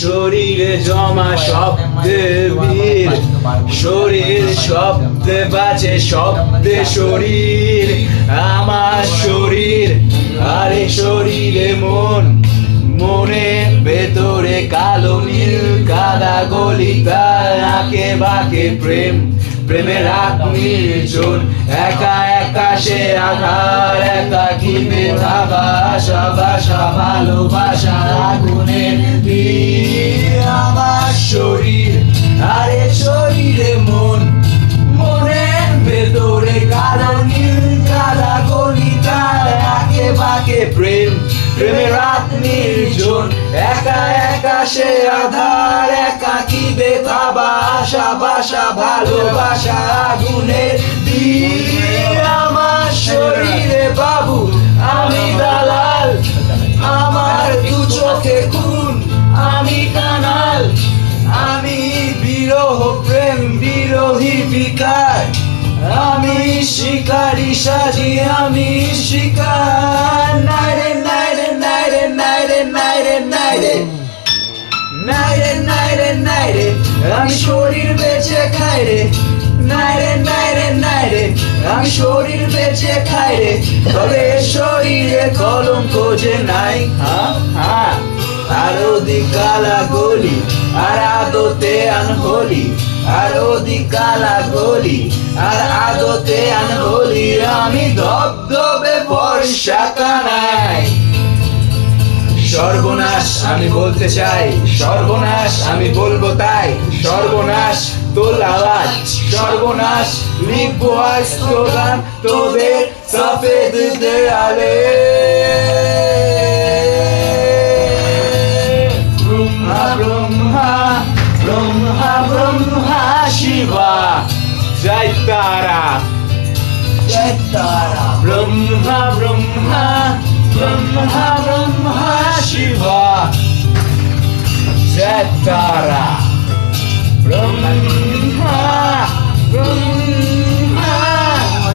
শরীরে জমা শব্দে বীর, শরীর শব্দে বাজে শব্দে শরীর, আমার শরীর আরে শরীরে মন, মনের ভেতরে কালো নীল কাদা গলিতা, আঁকে বাঁকে প্রেম, প্রেমের রাত নির্জন, একা একা সে আধার, একা কি ব্যথা বাসা বাসা ভালোবাসা আগুনের তীর, আমার শরীর আরে শরীরে মন, মনের ভেতরে কালো নীল কাদা গলিতা, আঁকে বাঁকে প্রেম, প্রেমের রাত নির্জন, একা একা সে আধার, একা কি ব্যথা বাসা বাসা ভালোবাসা আগুনের তীর, আমার শরীরে বাবু আমি দালাল, আমার দু চোখে খুন আমি কানাল, আমি বিরহ প্রেম বিরোহী বিকার, আমি শিকারি সাজি আমি শিকার, নাইরে নাইরে নাইরে নাইরে নাইরে নাইরে নাইরে নাইরে নাইরে, আমি শরীর বেঁচে খাই রে, নাইরে নাইরে নাইরে, আমি শরীর বেঁচে খাই রে, তবে শরীরে কলঙ্ক যে নাই, হ্যাঁ হ্যাঁ আর ওদিক কালা গলি আর আদতে আনহলি, আর ওদিক কালা গলি আর আদতে আনহলি, আমি ধবধবে বর্ষা কানাই, সর্বনাশ আমি বলতে চাই, সর্বনাশ আমি বলবো তাই, সর্বনাশ তোর আওয়াজ, সর্বনাশ লিখবো আজ স্লোগান তোদের সফেদ দেয়ালে, ব্রহ্মা ব্রহ্মা ব্রহ্মা ব্রহ্মা শিবা জয় তারা, জয় তারা, ব্রহ্মা ব্রহ্মা ব্রহ্মা ব্রহ্মা শিবা জয় তারা।